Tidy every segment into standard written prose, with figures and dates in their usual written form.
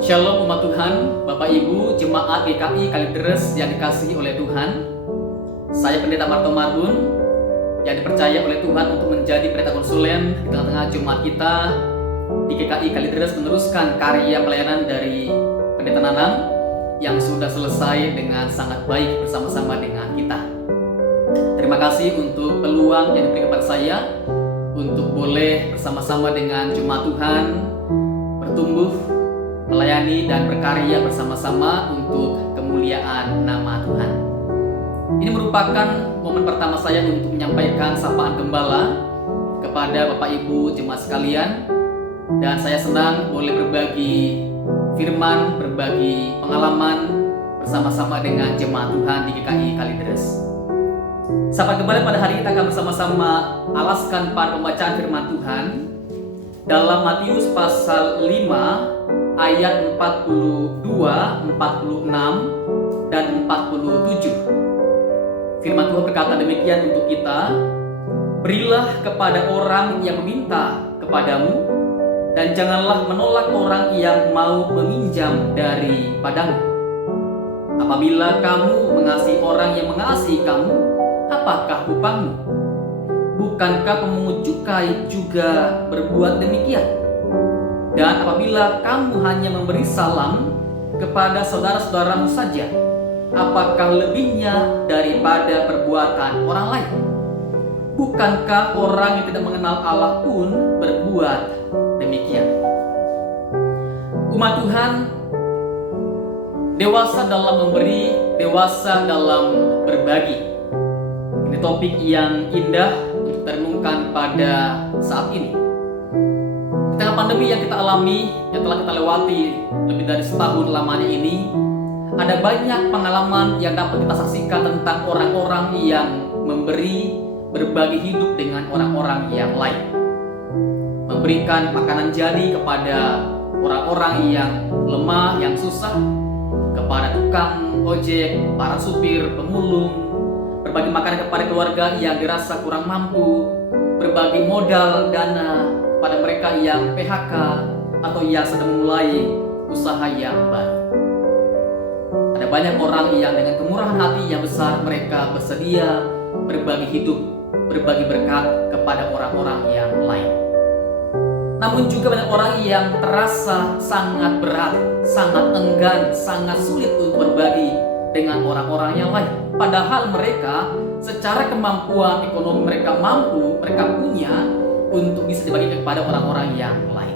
Shalom umat Tuhan, Bapak Ibu, Jemaat GKI Kalideres yang dikasihi oleh Tuhan. Saya Pendeta Marto Marbun yang dipercaya oleh Tuhan untuk menjadi pendeta konsulen di tengah-tengah jemaat kita di GKI Kalideres, meneruskan karya pelayanan dari Pendeta Nanang yang sudah selesai dengan sangat baik bersama-sama dengan kita. Terima kasih untuk peluang yang diberikan kepada saya untuk boleh bersama-sama dengan jemaat Tuhan bertumbuh, melayani dan berkarya bersama-sama untuk kemuliaan nama Tuhan. Ini merupakan momen pertama saya untuk menyampaikan sapaan gembala kepada Bapak Ibu jemaat sekalian, dan saya senang boleh berbagi firman, berbagi pengalaman bersama-sama dengan jemaat Tuhan di GKI Kalideres. Sapaan gembala pada hari ini kita akan bersama-sama alaskan pada pembacaan firman Tuhan dalam Matius pasal 5 ayat 42, 46, dan 47. Firman Tuhan berkata demikian untuk kita: "Berilah kepada orang yang meminta kepadamu, dan janganlah menolak orang yang mau meminjam daripadamu. Apabila kamu mengasihi orang yang mengasihi kamu, apakah upahmu? Bukankah pemungut cukai juga berbuat demikian? Dan apabila kamu hanya memberi salam kepada saudara-saudaramu saja, apakah lebihnya daripada perbuatan orang lain? Bukankah orang yang tidak mengenal Allah pun berbuat demikian?" Umat Tuhan, dewasa dalam memberi, dewasa dalam berbagi. Ini topik yang indah untuk terenungkan pada saat ini. Di tengah pandemi yang kita alami, yang telah kita lewati lebih dari setahun lamanya ini, ada banyak pengalaman yang dapat kita saksikan tentang orang-orang yang memberi, berbagi hidup dengan orang-orang yang lain. Memberikan makanan jadi kepada orang-orang yang lemah, yang susah, kepada tukang ojek, para supir, pemulung, berbagi makanan kepada keluarga yang dirasa kurang mampu, berbagi modal dana kepada mereka yang PHK atau yang sedang memulai usaha yang baru. Ada banyak orang yang dengan kemurahan hati yang besar mereka bersedia berbagi hidup, berbagi berkat kepada orang-orang yang lain. Namun juga banyak orang yang terasa sangat berat, sangat enggan, sangat sulit untuk berbagi dengan orang-orang yang lain. Padahal mereka secara kemampuan ekonomi mereka mampu, mereka punya untuk bisa dibagikan kepada orang-orang yang lain.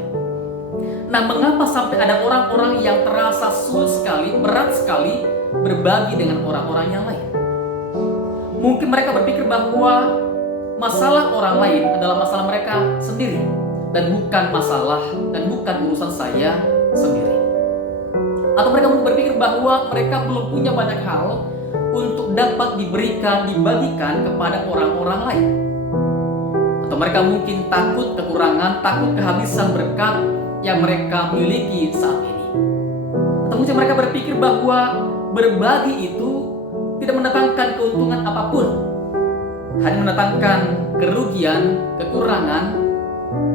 Nah, mengapa sampai ada orang-orang yang terasa sulit sekali, berat sekali berbagi dengan orang-orang yang lain? Mungkin mereka berpikir bahwa masalah orang lain adalah masalah mereka sendiri, dan bukan masalah dan bukan urusan saya sendiri. Atau mereka mungkin berpikir bahwa mereka belum punya banyak hal untuk dapat diberikan, dibagikan kepada orang-orang lain. Atau mereka mungkin takut kekurangan, takut kehabisan berkat yang mereka miliki saat ini. Atau mungkin mereka berpikir bahwa berbagi itu tidak mendatangkan keuntungan apapun, hanya mendatangkan kerugian, kekurangan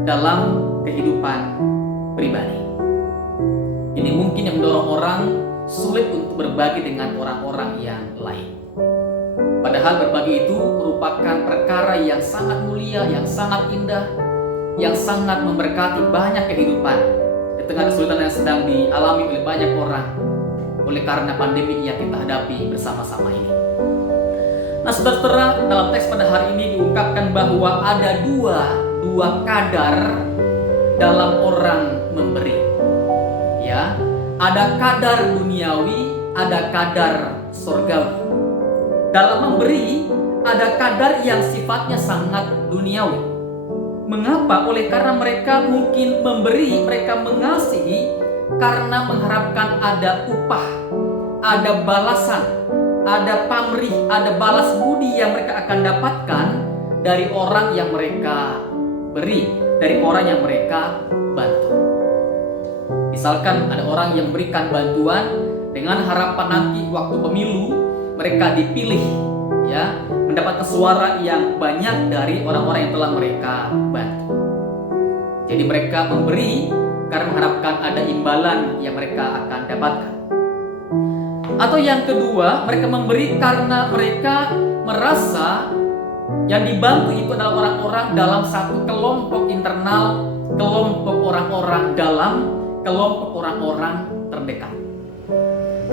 dalam kehidupan pribadi. Ini mungkin yang mendorong orang sulit untuk berbagi dengan orang-orang yang lain. Padahal berbagi itu merupakan perkara yang sangat mulia, yang sangat indah, yang sangat memberkati banyak kehidupan di tengah kesulitan yang sedang dialami oleh banyak orang oleh karena pandemi yang kita hadapi bersama-sama ini. Nah, saudara-saudara, dalam teks pada hari ini diungkapkan bahwa ada dua kadar dalam orang memberi. Ya, ada kadar duniawi, ada kadar surgawi. Dalam memberi, ada kadar yang sifatnya sangat duniawi. Mengapa? Oleh karena mereka mungkin memberi, mereka mengasihi karena mengharapkan ada upah, ada balasan, ada pamrih, ada balas budi yang mereka akan dapatkan dari orang yang mereka beri, dari orang yang mereka bantu. Misalkan ada orang yang memberikan bantuan dengan harapan nanti waktu pemilu mereka dipilih, ya, mendapatkan suara yang banyak dari orang-orang yang telah mereka bantu. Jadi mereka memberi karena mengharapkan ada imbalan yang mereka akan dapatkan. Atau yang kedua, mereka memberi karena mereka merasa yang dibantu itu adalah orang-orang dalam satu kelompok internal, kelompok orang-orang dalam, kelompok orang-orang terdekat.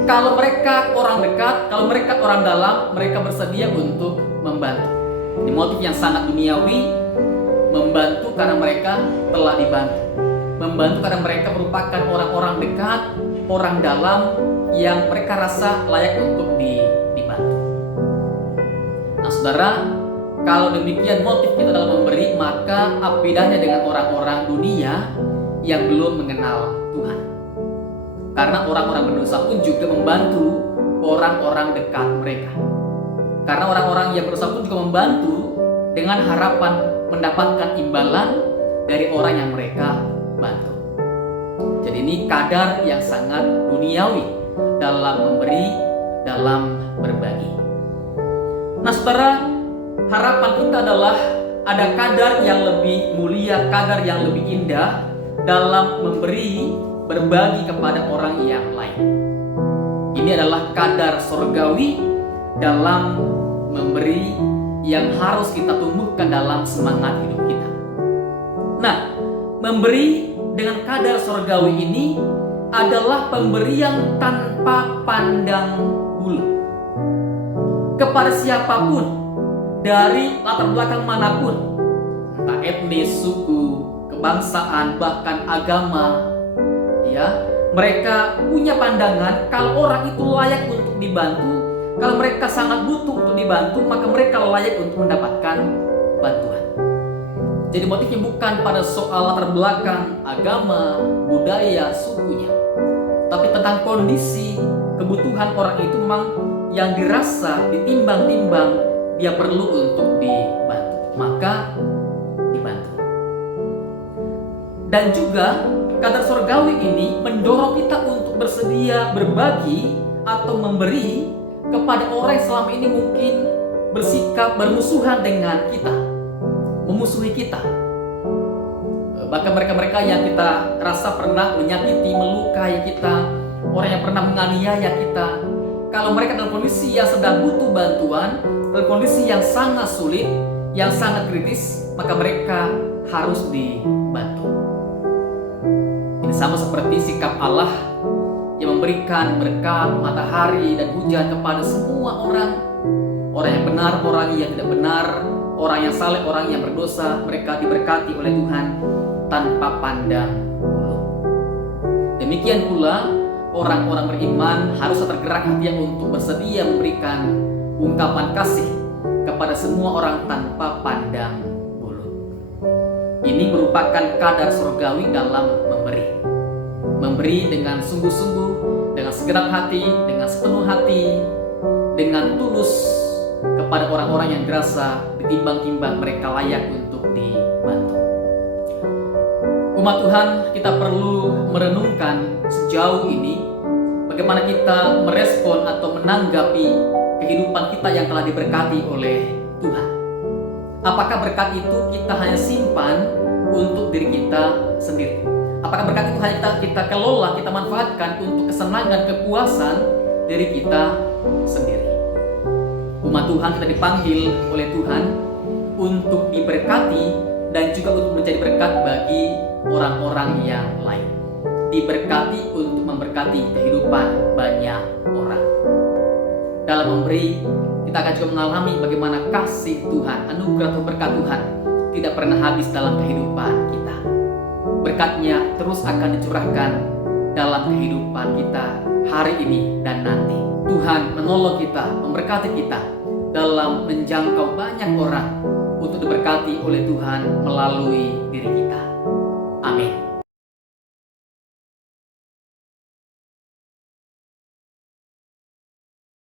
Kalau mereka orang dekat, kalau mereka orang dalam, mereka bersedia untuk membantu. Ini motif yang sangat duniawi, membantu karena mereka telah dibantu. Membantu karena mereka merupakan orang-orang dekat, orang dalam yang mereka rasa layak untuk dibantu. Nah, saudara, kalau demikian motif kita dalam memberi, maka apa bedanya dengan orang-orang dunia yang belum mengenal Tuhan? Karena orang-orang berdosa pun juga membantu orang-orang dekat mereka. Karena orang-orang yang berdosa pun juga membantu dengan harapan mendapatkan imbalan dari orang yang mereka bantu. Jadi ini kadar yang sangat duniawi dalam memberi, dalam berbagi. Nah, saudara, harapan kita adalah ada kadar yang lebih mulia, kadar yang lebih indah dalam memberi, berbagi kepada orang yang lain. Ini adalah kadar surgawi dalam memberi yang harus kita tumbuhkan dalam semangat hidup kita. Nah, memberi dengan kadar surgawi ini adalah pemberian tanpa pandang bulu kepada siapapun, dari latar belakang manapun, entah etnis, suku, kebangsaan, bahkan agama, ya, mereka punya pandangan kalau orang itu layak untuk dibantu. Kalau mereka sangat butuh untuk dibantu, maka mereka layak untuk mendapatkan bantuan. Jadi motifnya bukan pada soal latar belakang, agama, budaya, sukunya, tapi tentang kondisi, kebutuhan orang itu memang yang dirasa ditimbang-timbang dia perlu untuk dibantu, maka dibantu. Dan juga kadar surgawi ini mendorong kita untuk bersedia berbagi atau memberi kepada orang yang selama ini mungkin bersikap bermusuhan dengan kita, memusuhi kita. Bahkan mereka-mereka yang kita rasa pernah menyakiti, melukai kita, orang yang pernah menganiaya kita, kalau mereka dalam kondisi yang sedang butuh bantuan, dalam kondisi yang sangat sulit, yang sangat kritis, maka mereka harus dibantu. Ini sama seperti sikap Allah yang memberikan berkat matahari dan hujan kepada semua orang. Orang yang benar, orang yang tidak benar, orang yang saleh, orang yang berdosa, mereka diberkati oleh Tuhan tanpa pandang bulu. Demikian pula orang-orang beriman harus tergerak hatinya untuk bersedia memberikan ungkapan kasih kepada semua orang tanpa pandang bulu. Ini merupakan kadar surgawi dalam memberi. Memberi dengan sungguh-sungguh, dengan segenap hati, dengan sepenuh hati, dengan tulus kepada orang-orang yang dirasa ditimbang-timbang mereka layak untuk dibantu. Umat Tuhan, kita perlu merenungkan sejauh ini bagaimana kita merespon atau menanggapi kehidupan kita yang telah diberkati oleh Tuhan. Apakah berkat itu kita hanya simpan untuk diri kita sendiri? Apakah berkat itu hanya kita kelola, kita manfaatkan untuk kesenangan, kepuasan diri kita sendiri? Umat Tuhan, kita dipanggil oleh Tuhan untuk diberkati dan juga untuk menjadi berkat bagi orang-orang yang lain. Diberkati untuk memberkati kehidupan banyak orang. Dalam memberi, kita akan juga mengalami bagaimana kasih Tuhan, anugerah atau berkat Tuhan tidak pernah habis dalam kehidupan kita. Berkatnya terus akan dicurahkan dalam kehidupan kita hari ini dan nanti. Tuhan menolong kita, memberkati kita dalam menjangkau banyak orang untuk diberkati oleh Tuhan melalui diri kita.